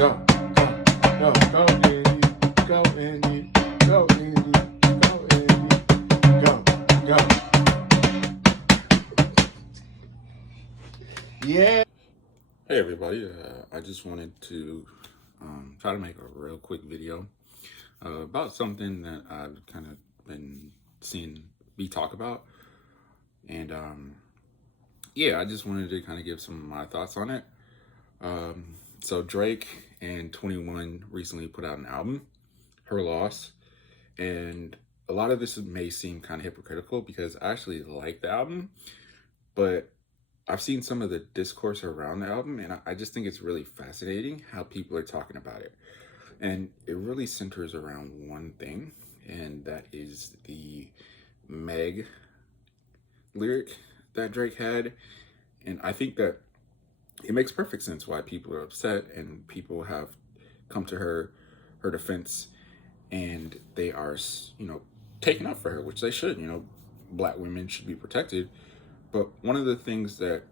Go, go, go, Indy, go, Indy, go, Indy, go, Indy, go, go. Yeah. Hey everybody, I just wanted to try to make a real quick video about something that I've kind of been seeing me talk about. And yeah, I just wanted to kind of give some of my thoughts on it. So Drake and 21 recently put out an album, Her Loss. And a lot of this may seem kind of hypocritical because I actually like the album, but I've seen some of the discourse around the album, and I just think it's really fascinating how people are talking about it. And it really centers around one thing, and that is the Meg lyric that Drake had. And I think that it makes perfect sense why people are upset, and people have come to her defense, and they are, taking up for her, which they should. Black women should be protected. But one of the things that,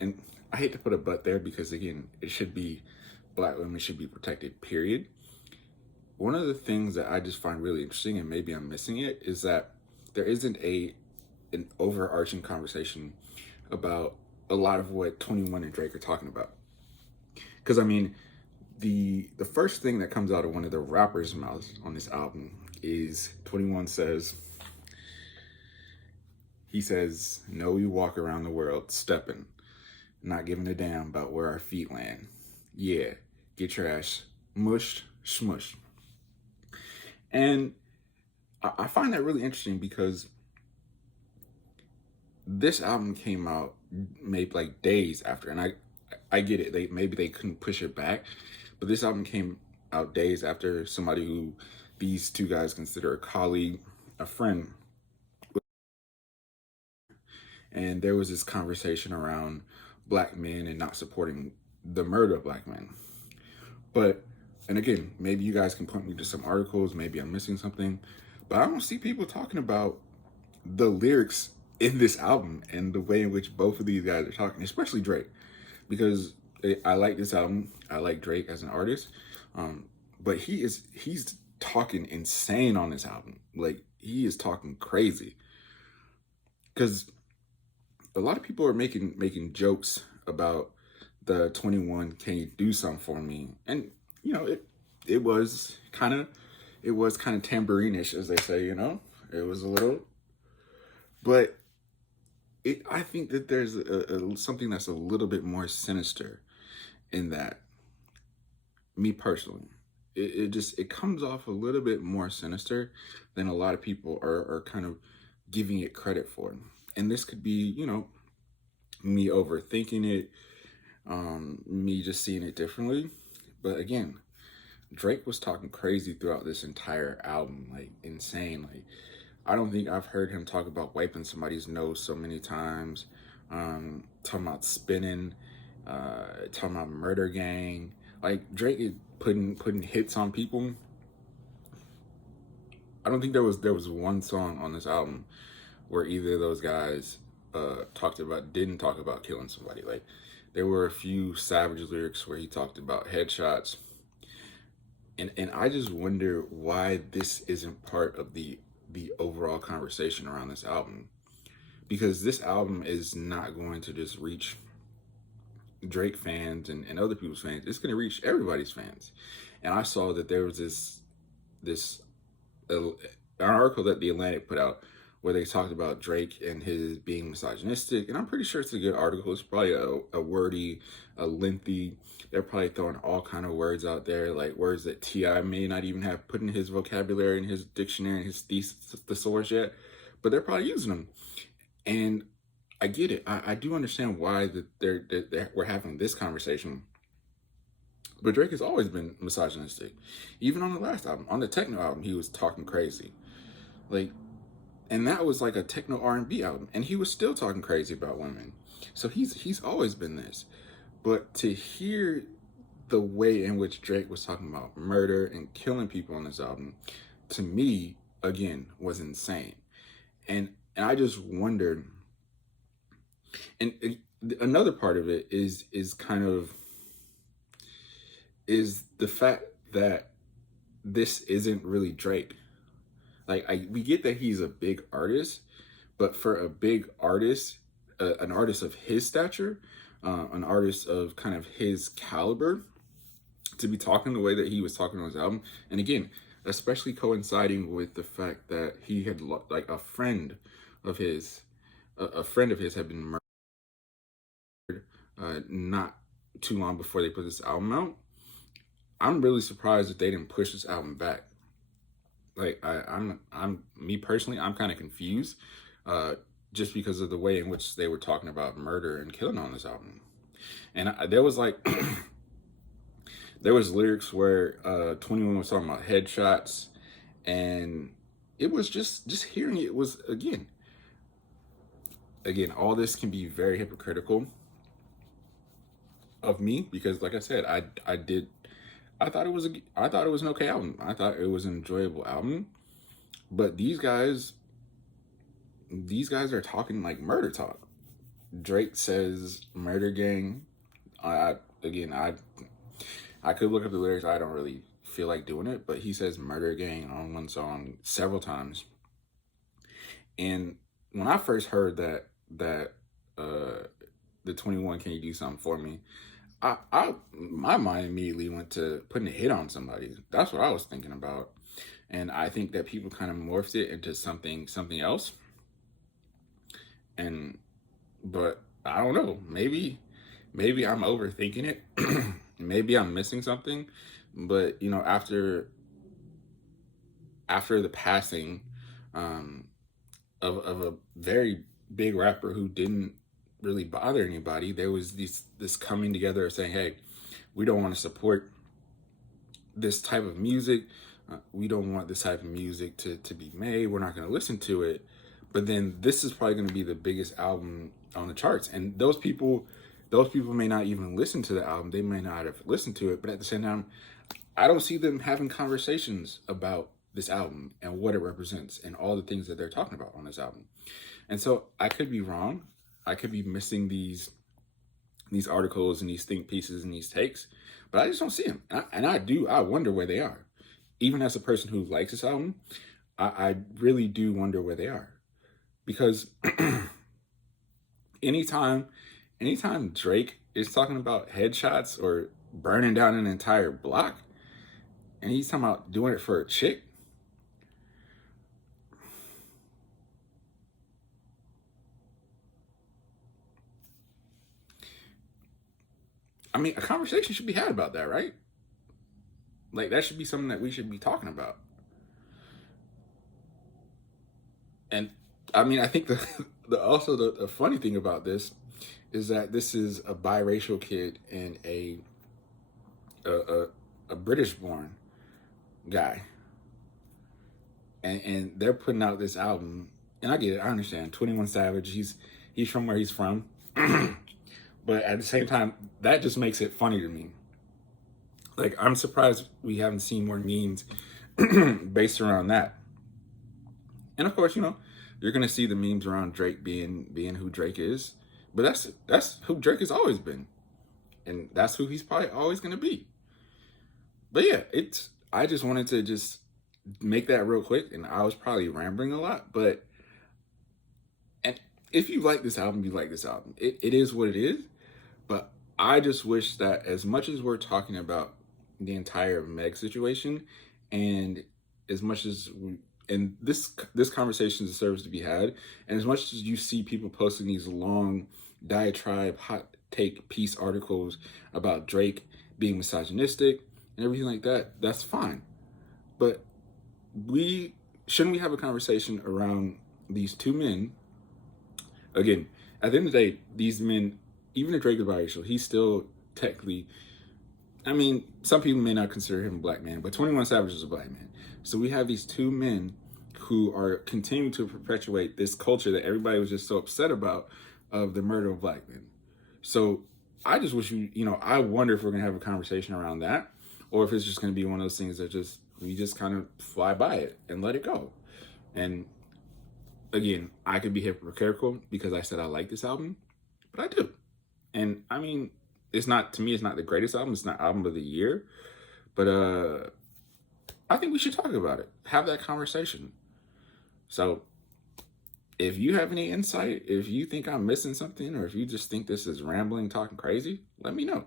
and I hate to put a but there because an it should be black women should be protected, period. One of the things that I just find really interesting, and maybe I'm missing it, is that there isn't an overarching conversation about a lot of what 21 and Drake are talking about. Because the first thing that comes out of one of the rappers' mouths on this album is 21 says, he says, "No, we walk around the world stepping, not giving a damn about where our feet land. Yeah, get your ass mushed, smushed." And I find that really interesting because this album came out maybe like days after, and I get it. Maybe they couldn't push it back, but this album came out days after somebody who these two guys consider a colleague, a friend. And there was this conversation around black men and not supporting the murder of black men. But, and again, maybe you guys can point me to some articles, maybe I'm missing something, but I don't see people talking about the lyrics in this album and the way in which both of these guys are talking, especially Drake, because I like this album. I like Drake as an artist, but he's talking insane on this album. Like, he is talking crazy, because a lot of people are making jokes about the 21 "Can you do something for me?" And it was kind of tambourine-ish, as they say. It was a little, but I think that there's something that's a little bit more sinister in that. Me personally, it comes off a little bit more sinister than a lot of people are kind of giving it credit for. And this could be, me overthinking it, me just seeing it differently. But again, Drake was talking crazy throughout this entire album, like insane. Like, I don't think I've heard him talk about wiping somebody's nose so many times, talking about spinning, talking about murder gang. Like, Drake is putting hits on people. I don't think there was one song on this album where either of those guys didn't talk about killing somebody. Like, there were a few Savage lyrics where he talked about headshots, and I just wonder why this isn't part of the overall conversation around this album, because this album is not going to just reach Drake fans and other people's fans. It's going to reach everybody's fans. And I saw that there was an article that The Atlantic put out where they talked about Drake and his being misogynistic. And I'm pretty sure it's a good article. It's probably a wordy, a lengthy. They're probably throwing all kind of words out there, like words that T.I. may not even have put in his vocabulary, in his dictionary, in his thesaurus yet, but they're probably using them. And I get it. I do understand why we're having this conversation. But Drake has always been misogynistic. Even on the last album, on the techno album, he was talking crazy. Like, and that was like a techno R&B album, and he was still talking crazy about women. So he's always been this. But to hear the way in which Drake was talking about murder and killing people on this album, to me, again, was insane. And I just wondered, and another part of it is kind of, is the fact that this isn't really Drake. Like, we get that he's a big artist, but for a big artist, an artist of his stature, an artist of kind of his caliber, to be talking the way that he was talking on his album, and again, especially coinciding with the fact that he had like a friend of his, had been murdered not too long before they put this album out. I'm really surprised that they didn't push this album back. Like I'm me personally, I'm kind of confused, just because of the way in which they were talking about murder and killing on this album. And there was like, there was lyrics where 21 was talking about headshots, and it was just hearing it was again, all this can be very hypocritical of me, because like I said, I thought it was an okay album. I thought it was an enjoyable album. But these guys are talking like murder talk. Drake says murder gang. I could look up the lyrics. I don't really feel like doing it, but he says murder gang on one song several times. And when I first heard that the 21, can you do something for me? My mind immediately went to putting a hit on somebody. That's what I was thinking about. And I think that people kind of morphed it into something else. But I don't know, maybe I'm overthinking it. Maybe I'm missing something. But you know, after the passing of a very big rapper who didn't really bother anybody, there was this coming together of saying, hey, we don't want to support this type of music. We don't want this type of music to be made. We're not going to listen to it. But then this is probably going to be the biggest album on the charts. And those people may not even listen to the album. They may not have listened to it. But at the same time, I don't see them having conversations about this album and what it represents and all the things that they're talking about on this album. And so I could be wrong. I could be missing these articles and these think pieces and these takes, but I just don't see them. I wonder where they are. Even as a person who likes this album, I really do wonder where they are. Because anytime Drake is talking about headshots or burning down an entire block, and he's talking about doing it for a chick, I mean, a conversation should be had about that, right? Like, that should be something that we should be talking about. And I mean, I think the funny thing about this is that this is a biracial kid and a British-born guy, and they're putting out this album. And I get it, I understand. 21 Savage, he's from where he's from. But at the same time, that just makes it funny to me. Like, I'm surprised we haven't seen more memes based around that. And of course, you know, you're gonna see the memes around Drake being who Drake is, but that's who Drake has always been, and that's who he's probably always gonna be. But yeah, I just wanted to just make that real quick, and I was probably rambling a lot, but and if you like this album, you like this album. It is what it is. But I just wish that as much as we're talking about the entire Meg situation, and as much as and this conversation deserves to be had, and as much as you see people posting these long diatribe, hot take piece articles about Drake being misogynistic and everything like that, that's fine. But shouldn't we have a conversation around these two men? Again, at the end of the day, these men, even if Drake is biracial, he's still technically, I mean, some people may not consider him a black man, but 21 Savage is a black man. So we have these two men who are continuing to perpetuate this culture that everybody was just so upset about, of the murder of black men. So I just wish I wonder if we're gonna have a conversation around that, or if it's just gonna be one of those things that we just kind of fly by it and let it go. And again, I could be hypocritical because I said I like this album, but I do. And I mean, it's not, to me, it's not the greatest album. It's not album of the year, but I think we should talk about it, have that conversation. So if you have any insight, if you think I'm missing something, or if you just think this is rambling, talking crazy, let me know.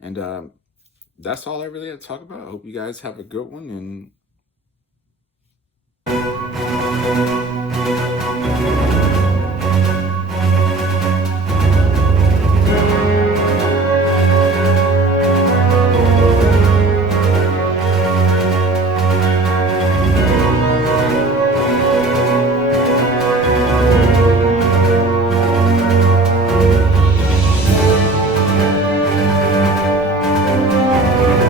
And that's all I really had to talk about. I hope you guys have a good one, and